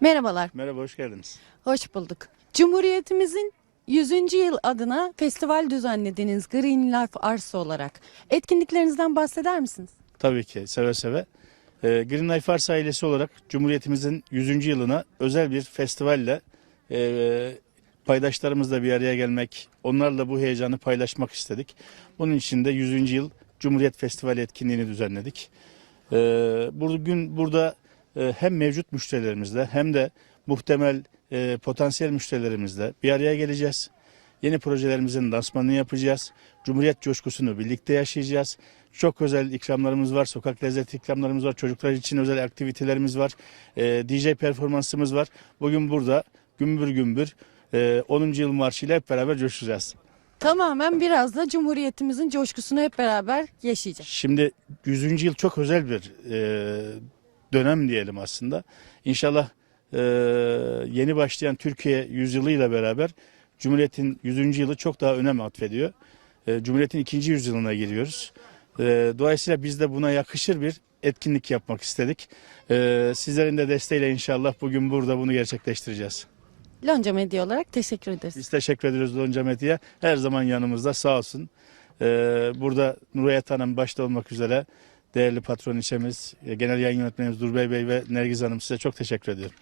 Merhabalar, Merhaba, hoş geldiniz. hoş bulduk. Cumhuriyetimizin 100. yıl adına festival düzenlediniz Green Life Arts olarak. Etkinliklerinizden bahseder misiniz? Tabii ki, seve seve. Ee, Green Life Arts ailesi olarak Cumhuriyetimizin 100. yılına özel bir festivalle e, paydaşlarımızla bir araya gelmek, onlarla bu heyecanı paylaşmak istedik. Bunun için de 100. yıl Cumhuriyet Festivali etkinliğini düzenledik. Ee, bugün burada hem mevcut müşterilerimizle hem de muhtemel e, potansiyel müşterilerimizle bir araya geleceğiz. Yeni projelerimizin lansmanını yapacağız. Cumhuriyet coşkusunu birlikte yaşayacağız. Çok özel ikramlarımız var. Sokak lezzeti ikramlarımız var. Çocuklar için özel aktivitelerimiz var. Ee, DJ performansımız var. Bugün burada gümbür gümbür e, 10. yıl marşıyla hep beraber coşacağız. Tamamen biraz da Cumhuriyetimizin coşkusunu hep beraber yaşayacağız. Şimdi 100. yıl çok özel bir e, dönem diyelim aslında. İnşallah e, yeni başlayan Türkiye yüzyılıyla beraber Cumhuriyet'in 100. yılı çok daha önem atfediyor. E, Cumhuriyet'in ikinci yüzyılına giriyoruz. E, dolayısıyla biz de buna yakışır bir etkinlik yapmak istedik. E, sizlerin de desteğiyle inşallah bugün burada bunu gerçekleştireceğiz. Lonca Medya olarak teşekkür ederiz. Biz teşekkür ediyoruz Lonca Medya'ya. Her zaman yanımızda sağ olsun. Ee, burada Nurayet Hanım başta olmak üzere değerli patron işemiz, genel yayın yönetmenimiz Durbey Bey ve Nergiz Hanım size çok teşekkür ediyorum.